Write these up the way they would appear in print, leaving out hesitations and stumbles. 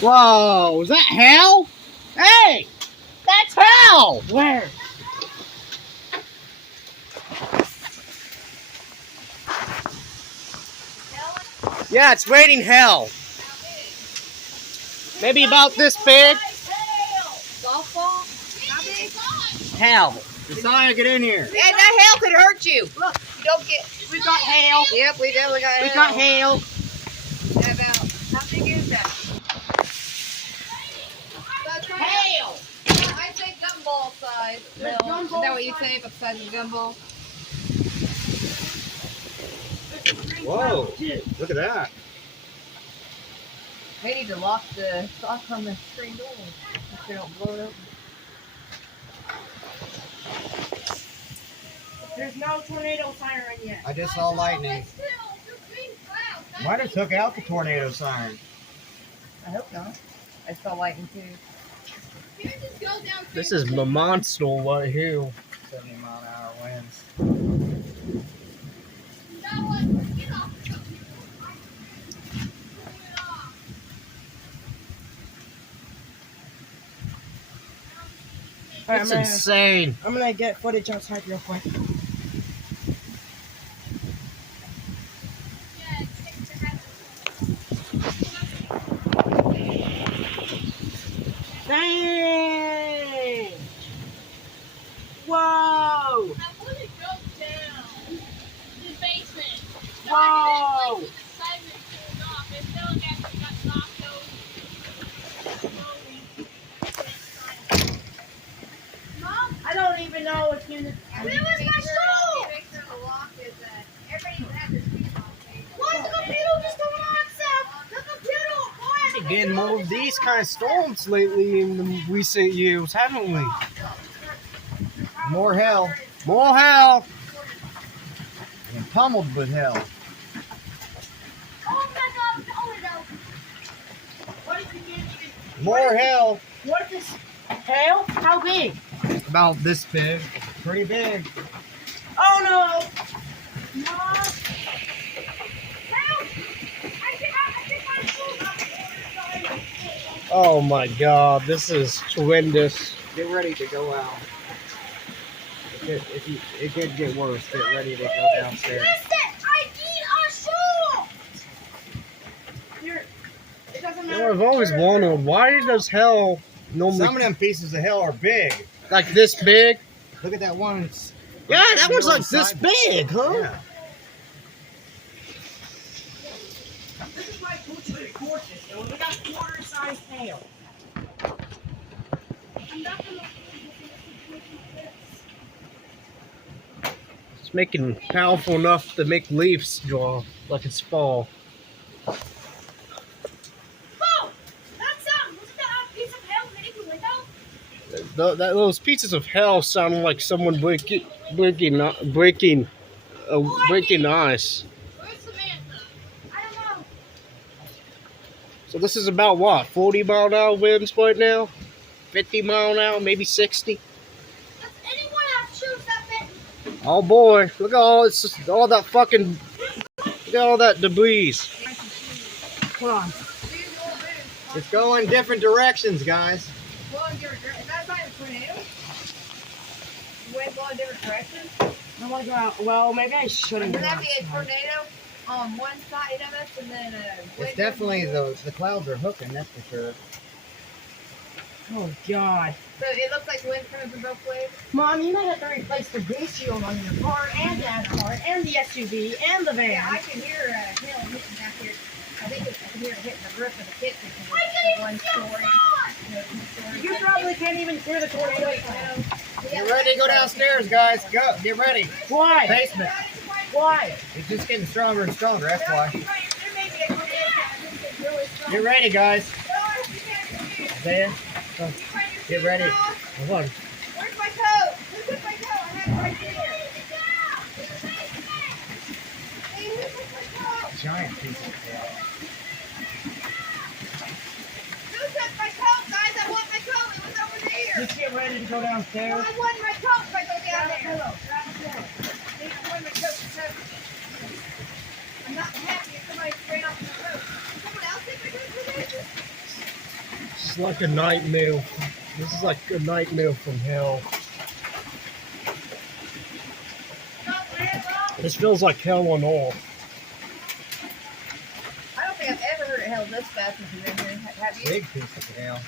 Whoa, is that hell? Hey, that's hell! Where? Yeah, it's raining hell. Maybe about this big. Hell. Josiah, get in here. And that hail could hurt you. Look, you don't get. We got hail. Yep, we definitely got hail. We got hail. About how big is that? Hail. I say gumball size. No, is that what you say? The size of gumball? Whoa, look at that. We need to lock the sock on the screen door if they don't blow it open. There's no tornado siren yet. I just saw lightning. Might have took out the tornado siren. I hope not. I saw lightning too. This is the monster right here. 70-mile-an-hour winds. Alright, It's insane. I'm gonna get footage outside real quick. Dang! Whoa! I want to go down to the basement. So Whoa! I didn't like the assignment turned off. It felt like I got knocked over. Mom? I don't even know if you. Where was my soul? Why the computer just going on, Seth? The computer! We've getting more of these kind of storms lately in the recent years, haven't we? More hell. More hell. And pummeled with hell. What if you didn't even. More hell. What if this. Hail? How big? About this big. Pretty big. Oh no! Mom! Oh my god, this is tremendous. Get ready to go out. It could get worse. Get ready to go downstairs. It doesn't You matter. know, I've always wondered, why does hell Some normally of them pieces of hell are big. like this big? Look at that one. Yeah, that one's like this big, huh? Yeah. This is why Coach record this, though. We got quarter-sized hail. It's making powerful enough to make leaves draw like it's fall. Those pieces of hell sound like someone breaking ice. Where's Samantha? I don't know. So this is about what, 40-mile-an-hour winds right now? 50-mile-an-hour, maybe 60. Does anyone have shoes that fit? Oh boy, look at all that fucking, look at all that debris. Hold on. It's going different directions, guys. Is that by a tornado? Wind blowing different directions? I want to go out. Well, maybe I shouldn't. Would go that be a outside. tornado on one side of us and then a wind? It's definitely the clouds are hooking, that's for sure. Oh, God. So it looks like wind coming from both ways? Mom, you might have to replace the windshield on your car and Dad's car and the SUV and the van. Yeah, I can hear hail hitting back here. I think I can hear it hitting the roof of the kitchen because it's one story. You probably can't even hear the tornado. Get ready to go downstairs, guys. Go. Get ready. Why? Basement. Why? It's just getting stronger and stronger. That's why. Get ready, guys. Isaiah, come. Get ready. Hold on. Where's my coat? Who took my coat? I had it right here. Hey, who took my coat? Giant piece of hell. Who took my coat, guys? I want my coat. It was over there. Just get ready to go Well, downstairs. I want my coat if I go down there. I want my coat. I'm not happy if somebody sprayed off my coat. Did someone else take my coat? is like a nightmare. This is like a nightmare from hell. This feels like hell on earth. I don't think I've ever heard it held this fast since you've been here. Have you? Big piece of hell.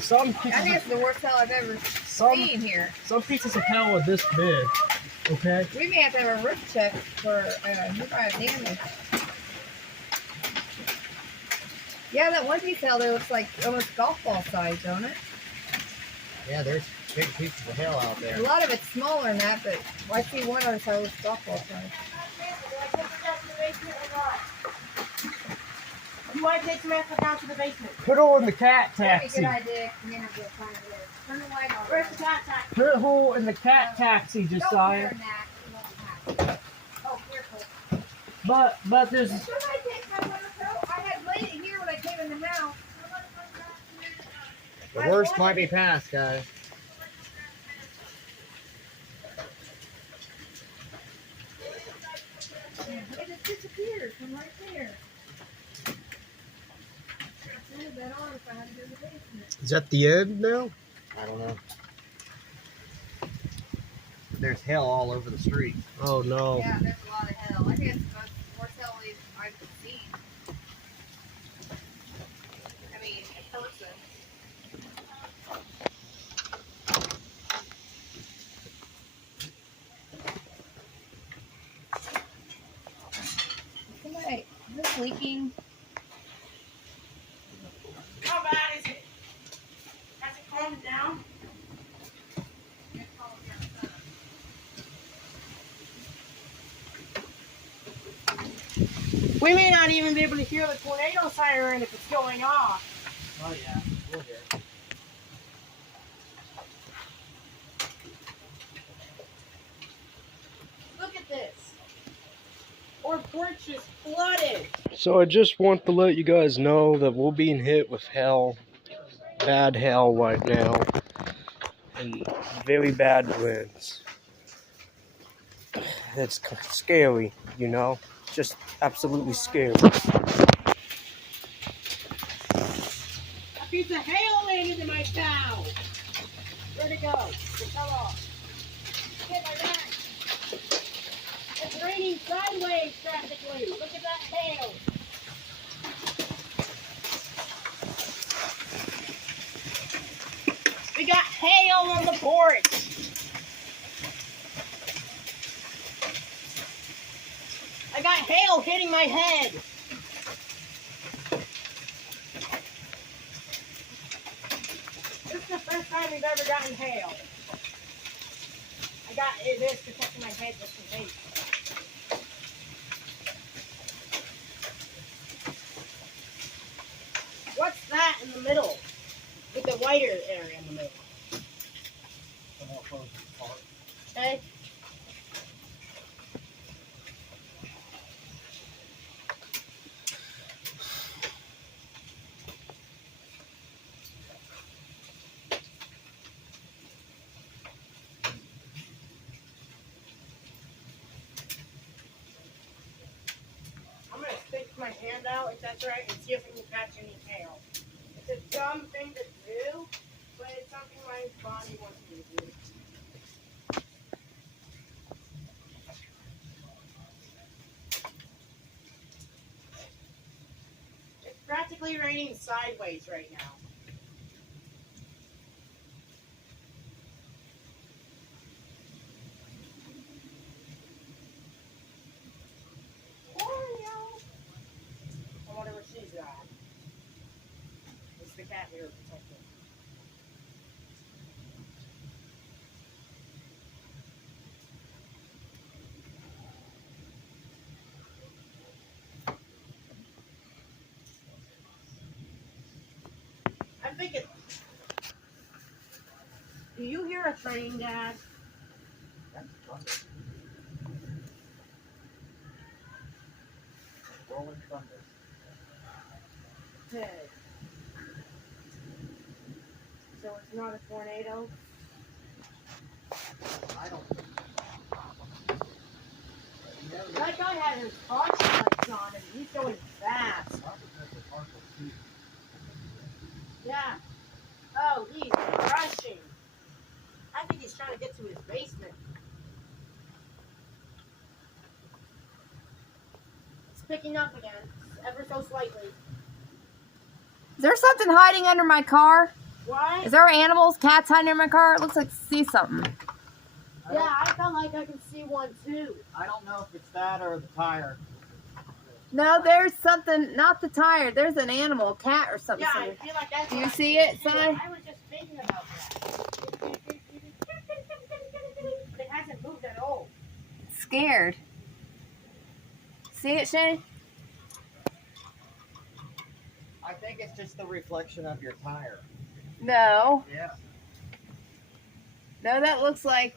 Some I think pieces, it's the worst hell I've ever seen here. some pieces of hell are this big. Okay. We may have to have a roof check for damage. Yeah, that one piece of hell there looks like almost golf ball size, don't it? Yeah, there's big pieces of hell out there. A lot of it's smaller than that, but I see one other side looks golf ball size. You want to take Samantha down to the basement? Put her in the cat That'd be a taxi. good idea. You're gonna have to find it. Turn the light on. Where's the cat taxi? Put her in the cat taxi, Don't Josiah. turn that. You won't have to. Oh, careful. But there's Did somebody take my water coat? I had laid it here when I came in the mouth. The worst might be past, guys. It just disappeared from right there. I turned that on if I had to go to the basement. is that the end now? I don't know. There's hell all over the street. Oh no. Yeah, there's a lot of hell. I think it's the worst hell I've seen. I mean, in person. Somebody, is this leaking? How bad is it? Has it calmed down? We may not even be able to hear the tornado siren if it's going off. Oh yeah, we'll hear it. Look at this. Our porch is flooded. So I just want to let you guys know that we're being hit with hell, bad hell right now, and very bad winds. It's scary, you know, just absolutely scary. A piece of hail landed in my cow. Where'd it go? It fell off. Hit my back. It's raining sideways practically. Look at that hail. We got hail on the porch. I got hail hitting my head. This is the first time we've ever gotten hail. I got this protecting my head just in case. What's that in the middle? With the whiter area in the middle. Okay. I'm gonna stick my hand out, if that's right, and see if we can catch any hail. It's a dumb thing to do, but it's something my body wants me to do. It's practically raining sideways right now. Oreo. I wonder where she's at. It's the cat here protecting. I'm thinking. Do you hear a train, Dad? That's thunder. Rolling thunder. Hey. So it's not a tornado? I don't think so. That guy had his caution lights on and he's going fast. Yeah. Oh, he's rushing. I think he's trying to get to his basement. It's picking up again, ever so slightly. Is there something hiding under my car? What? Is there animals, cats hiding in my car? It looks like I see something. Yeah, I felt like I could see one too. I don't know if it's that or the tire. No, there's something, not the tire. There's an animal, a cat or something. Yeah, I feel like that's Do you what I see it, too. son? I was just thinking about that. But it hasn't moved at all. Scared. See it, Shane? I think it's just the reflection of your tire. No. Yeah. No, that looks like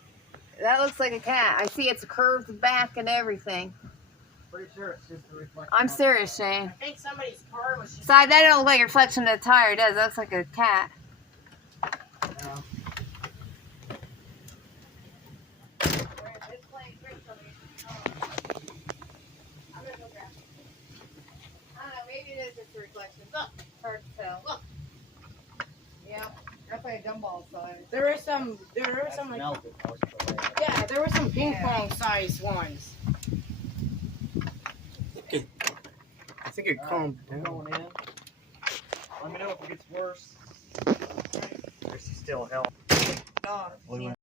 a cat. I see its curved back and everything. Pretty sure it's just the reflection. I'm of serious, your tire. Shane. I think somebody's car was just. Side, that don't look like a reflection of the tire, does it? That looks like a cat. No. I don't know, maybe it is just a reflection. Look, hard to tell. Look. Yeah, that's like a gumball size. There were some That's like. melted most of the way. Yeah, there were some ping pong sized ones. I think it calmed We're down. going in. Let me know if it gets worse. There's still hell. No, Blue